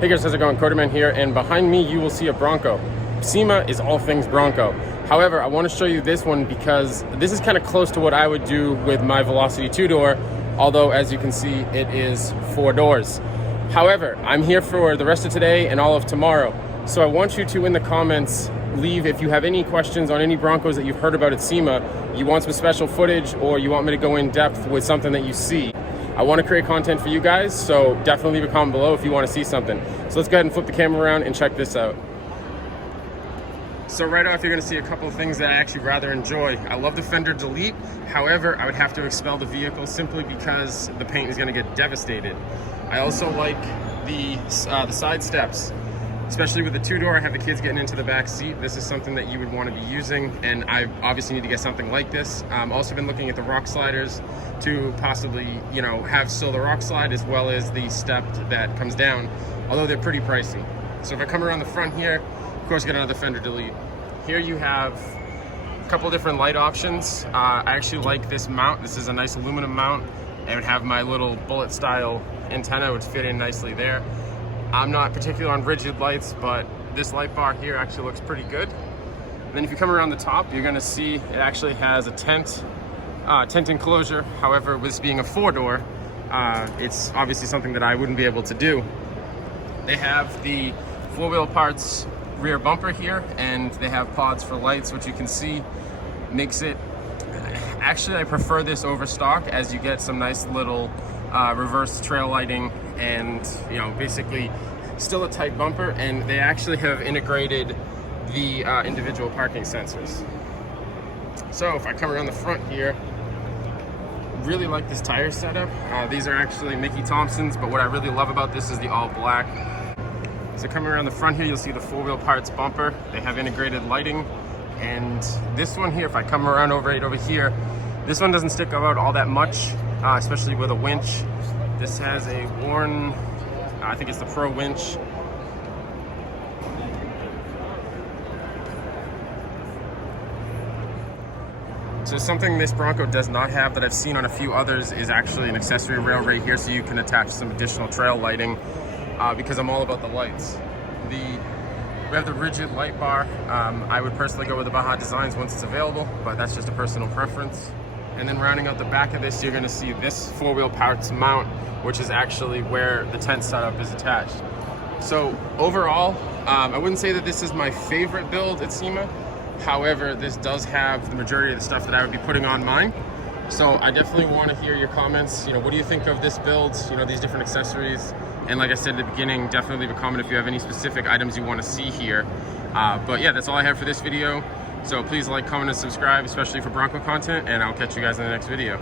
Hey guys, how's it going? CoderMan here, and behind me you will see a Bronco. SEMA is all things Bronco. However, I want to show you this one because this is kind of close to what I would do with my Velocity 2-door, although as you can see, it is 4 doors. However, I'm here for the rest of today and all of tomorrow. So I want you to, in the comments, leave if you have any questions on any Broncos that you've heard about at SEMA, you want some special footage, or you want me to go in depth with something that you see. I want to create content for you guys, so definitely leave a comment below if you want to see something. So let's go ahead and flip the camera around and check this out. So right off, you're going to see a couple of things that I actually rather enjoy. I love the fender delete. However, I would have to expel the vehicle simply because the paint is going to get devastated. I also like the side steps. Especially with the 2-door, I have the kids getting into the back seat. This is something that you would want to be using, and I obviously need to get something like this. Also been looking at the rock sliders to possibly, have still the rock slide as well as the step that comes down, although they're pretty pricey. So if I come around the front here, of course, get another fender delete. Here you have a couple different light options. I actually like this mount. This is a nice aluminum mount. It would have my little bullet style antenna, which fit in nicely there. I'm not particular on rigid lights, but this light bar here actually looks pretty good. And then if you come around the top, you're gonna see it actually has a tent enclosure. However, with this being a 4-door, it's obviously something that I wouldn't be able to do. They have the 4-wheel parts rear bumper here, and they have pods for lights, which you can see makes it, actually I prefer this over stock, as you get some nice little reverse trail lighting and basically still a tight bumper, and they actually have integrated the individual parking sensors. So if I come around the front here, really like this tire setup. These are actually Mickey Thompson's, but what I really love about this is the all black. So coming around the front here, you'll see the 4-wheel parts bumper. They have integrated lighting, and this one here, if I come around over here, this one doesn't stick out all that much, especially with a winch. This has a Warn, I think it's the Pro winch. So something this Bronco does not have that I've seen on a few others is actually an accessory rail right here, so you can attach some additional trail lighting, because I'm all about the lights. We have the rigid light bar. I would personally go with the Baja Designs once it's available, but that's just a personal preference. And then rounding out the back of this, you're going to see this 4-wheel parts mount, which is actually where the tent setup is attached. So overall, I wouldn't say that this is my favorite build at SEMA. However, this does have the majority of the stuff that I would be putting on mine. So I definitely want to hear your comments. What do you think of this build? These different accessories. And like I said at the beginning, definitely leave a comment if you have any specific items you want to see here. But yeah, that's all I have for this video. So please like, comment, and subscribe, especially for Bronco content, and I'll catch you guys in the next video.